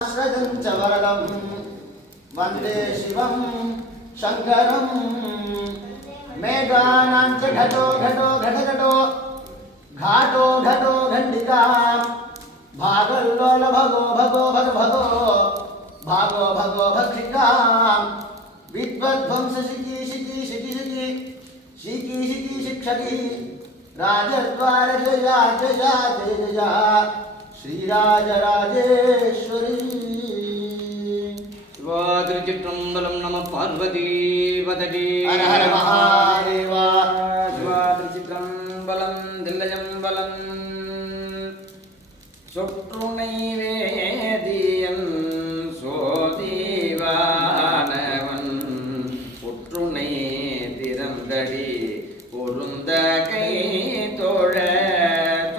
च वरदं वन्दे शिवं शङ्करं मेघानां च घटो घटो घटघटो घाटो घटो घण्टिकां भागल्लोल भगो भगो भग भगो भागो भगो भक्षिकां विद्वद्ध्वंस शिखी शिखी शिखी शिखी शिखी शिखी शिक्षकी राजद्वार जया जया जय जया श्रीराजराजेश्वरी திருச்சிற்றம்பலம் நம பார்வதி பதடி ஹர ஹர மகாதேவா திருச்சிற்றம்பலம் தில்லையம்பலம் சொற்றுணை வேதியன் சோதிவானவன் புற்றுணை திறந்தடி பொருந்த கை தோழ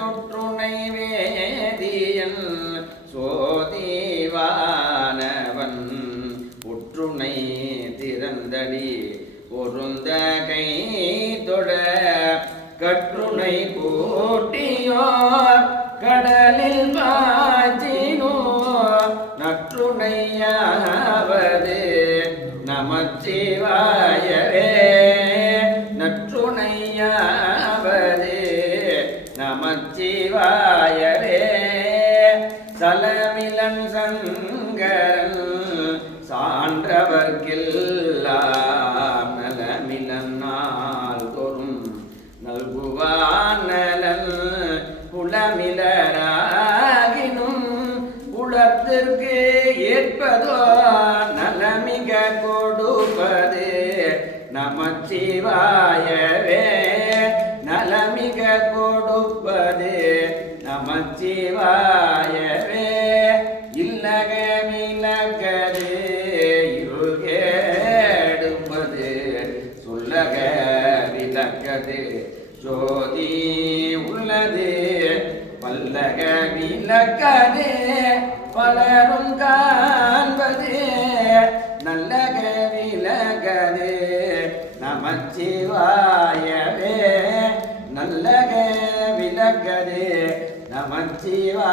சொற்றுணை வேதியன் சோதிவானவன் புற்றுணை திறந்தடி பொருந்த கை தொட கற்றுணை கூட்டியோர் கடலில் பாய்ச்சினோ நற்றுணையாவது நமச்சிவாயவே நற்றுணையாவது நமச்சிவாயவே சலமிலன் சங்கரன் சான்றவர்க்கெல்லாம் நலமிலன் நாள் தோறும் நல்குவான் நலன் புலமிலராகினும் புலத்திற்கு ஏற்பதோ நலமிக கொடுப்பது நமச்சிவாயவே நலமிக கொடுப்பது நமச்சிவாயவே இல்லக மிலகது இருள்கேடுப்பது சொல்லக விளக்கது ஜோதி உள்ளது பல்லக விளக்கது பலரும் காண்பது நல்லக விளக்கது நமச்சிவாயவே நல்லக விளக்கது நமச்சிவாயவே